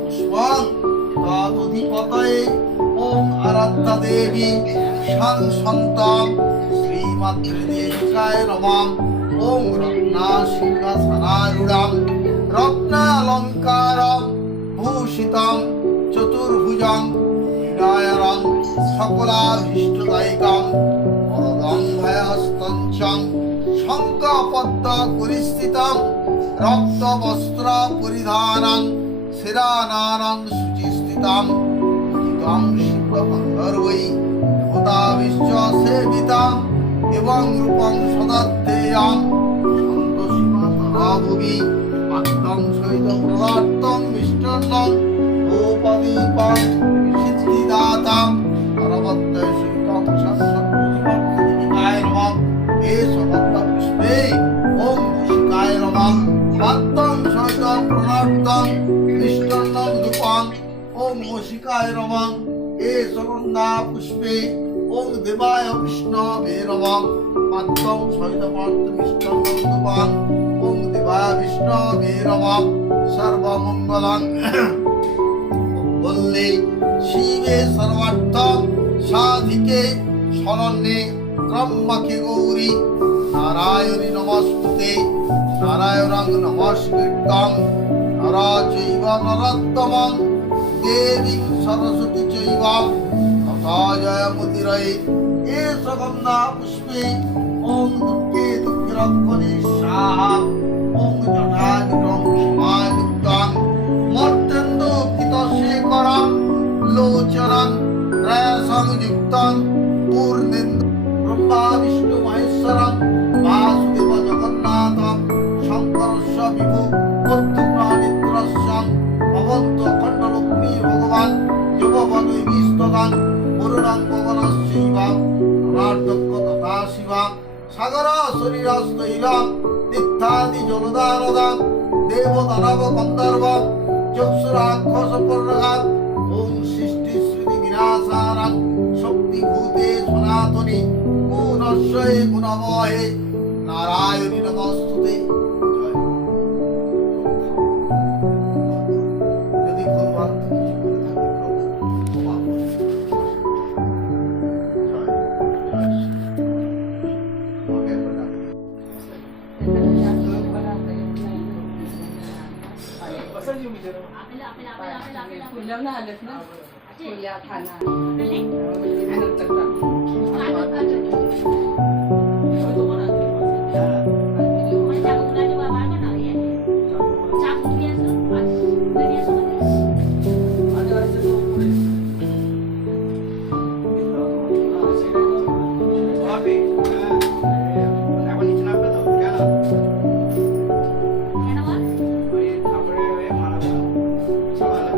পুষ্পং তদধিপতয়ে ওম আরাধ্যা দেবী শান্তম শ্রীমাতৃদেবিকায় নমঃ ওম রত্নাসিংহাসনারূঢ়াম রত্নালঙ্কারম ভূষিতম চতুর্ভুজং বিনায়নং সকলাভীষ্টদায়িকং বরদং ভয়হস্তঞ্চং শঙ্খপদ্ম পরিস্থিতং রক্তবস্ত্র পরিধানং শিরানানং শুচিস্থিতং ইদং শিবগন্ধর্বৈ দেবতাবিশ্চ সেবিতং এবং রূপং সদধ্যেয়ং সন্তোষিমাতরাভুবি আত্মং সহিত প্রদার্থং মিষ্টন্নং গোপদীপং সিদ্ধিদাতাং পরবত্তয় সহিতং সন্তোষিমাতৃদেবিকায় নমঃ হে সপত্ত পুষ্পে ওম মুষিকায় নমঃ আত্মং সহিত প্রদার্থং মিষ্টন্নং ধূপং ওম মুষিকায় নমঃ হে সুগন্ধা পুষ্পে ওম দেবায় বিষ্ণবে নমঃ আত্মং সহিত মিষ্টন্নং ধূপং ওম দেবায় বিষ্ণবে নমঃ সর্বমঙ্গলং বললে শিবে সর্বার্থ সাধিকে শরণ্যে ত্রম্বকে গৌরী নারায়ণী নমস্তুতে নারায়ণং নমস্কৃত্যং নরা চৈব নরোত্তমং দেবীং সরস্বতী চৈব তথা জয়মতিরয়ে এ সুগন্ধা পুষ্পে ওম দুর্গে দুর্গরক্ষণে স্বাহা ওম জটাজুটং সমাযুক্তং মর্তেন্দু কিতশেখরং লোচনং ত্রয়সংযুক্তং পূর্ণেন্দু ব্রহ্মা বিষ্ণু মহেশ্বরং বাসুদেব জগন্নাথং শঙ্করস্য বিভু প্রত্যুপ্রাণিত্রস্য ভবন্ত খণ্ডলক্ষ্মী ভগবান যুববনৈবিস্তদাং বরুণাং পবনশ্চৈব অনার্ধক্য তথা শিবা সাগর শরীরস্থৈলং তীর্থাদি জলদানদাং দেব দানব গন্ধর্ব চক্ষুরাক্ষস পর্ণগাং ওম সৃষ্টি স্মৃতি বিনাশানাং শক্তিভূতে সনাতনী গুণস্বয়ে গুণময়ে নারায়ণী নমস্তুতে জয়। যদি ভগবান কিছু করে থাকে প্রভু ক্ষমা করুন। জয় জয় আমাকে একবার ডাক দিন। Kulang na, alas na. Kuya ka na. Ano tagtag? সকালে